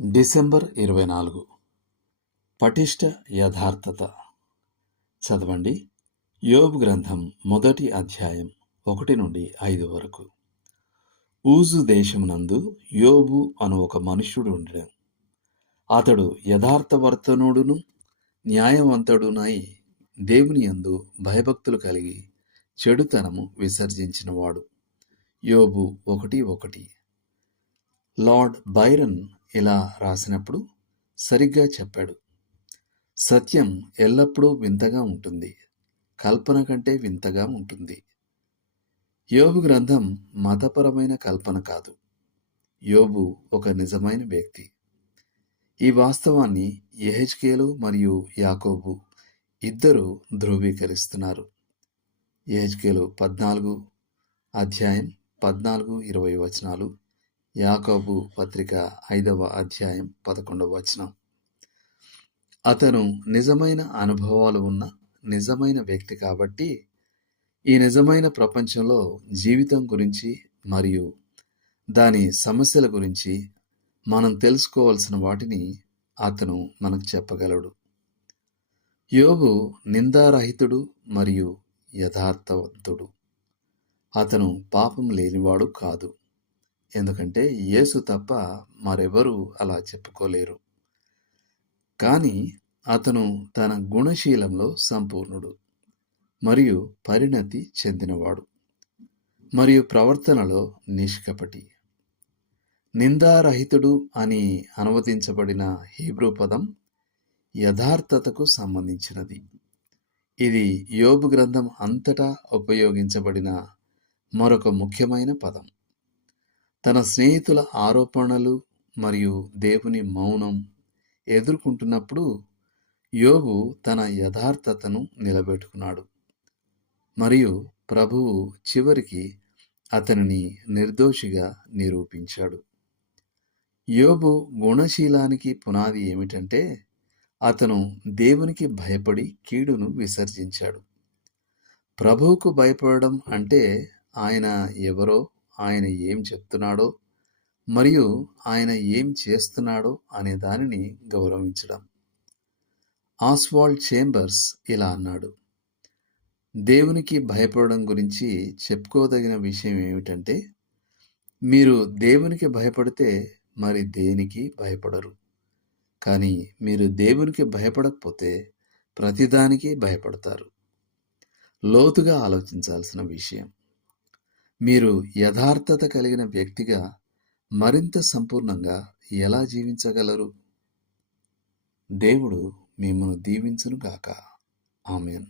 December 24 పటిష్ట యథార్థత. చదవండి. యోబు గ్రంథం 1వ అధ్యాయం 1 నుండి 5 వరకు. ఊజు దేశమునందు యోబు అను ఒక మనుష్యుడు ఉండెను. అతడు యథార్థవర్తనుడును న్యాయవంతుడునై దేవుని యందు భయభక్తులు కలిగి చెడుతనము విసర్జించినవాడు. యోబు 1:1. లార్డ్ బైరన్ ఇలా రాసినప్పుడు సరిగ్గా చెప్పాడు. సత్యం ఎల్లప్పుడూ వింతగా ఉంటుంది, కల్పన కంటే వింతగా ఉంటుంది. యోబు గ్రంథం మతపరమైన కల్పన కాదు. యోబు ఒక నిజమైన వ్యక్తి. ఈ వాస్తవాన్ని యెహెజ్కేలు మరియు యాకోబు ఇద్దరు ధృవీకరిస్తున్నారు. యెహెజ్కేలు 14 అధ్యాయం 14-20 వచనాలు, యాకోబు పత్రిక 5వ అధ్యాయం 11వ వచనం. అతను నిజమైన అనుభవాలు ఉన్న నిజమైన వ్యక్తి కాబట్టి ఈ నిజమైన ప్రపంచంలో జీవితం గురించి మరియు దాని సమస్యల గురించి మనం తెలుసుకోవాల్సిన వాటిని అతను మనకు చెప్పగలడు. యోబు నిందారహితుడు మరియు యథార్థవంతుడు. అతను పాపం లేనివాడు కాదు, ఎందుకంటే యేసు తప్ప మరెవరూ అలా చెప్పుకోలేరు. కానీ అతను తన గుణశీలంలో సంపూర్ణుడు మరియు పరిణతి చెందినవాడు మరియు ప్రవర్తనలో నిష్కపటి. నిందారహితుడు అని అనువదించబడిన హీబ్రూ పదం యథార్థతకు సంబంధించినది. ఇది యోబు గ్రంథం అంతటా ఉపయోగించబడిన మరొక ముఖ్యమైన పదం. తన స్నేహితుల ఆరోపణలు మరియు దేవుని మౌనం ఎదుర్కొంటున్నప్పుడు యోబు తన యథార్థతను నిలబెట్టుకున్నాడు మరియు ప్రభువు చివరికి అతనిని నిర్దోషిగా నిరూపించాడు. యోబు గుణశీలానికి పునాది ఏమిటంటే అతను దేవునికి భయపడి కీడును విసర్జించాడు. ప్రభువుకు భయపడడం అంటే ఆయన ఎవరో, ఆయన ఏం చెప్తున్నాడో మరియు ఆయన ఏం చేస్తున్నాడో అనే దానిని గౌరవించడం. ఆస్వాల్డ్ చేంబర్స్ ఇలా అన్నాడు. దేవునికి భయపడడం గురించి చెప్పుకోదగిన విషయం ఏమిటంటే మీరు దేవునికి భయపడితే మరి దేనికి భయపడరు. కానీ మీరు దేవునికి భయపడకపోతే ప్రతిదానికి భయపడతారు. లోతుగా ఆలోచించాల్సిన విషయం. మీరు యథార్థత కలిగిన వ్యక్తిగా మరింత సంపూర్ణంగా ఎలా జీవించగలరు? దేవుడు మిమ్మల్ని దీవించును గాక. ఆమేన్.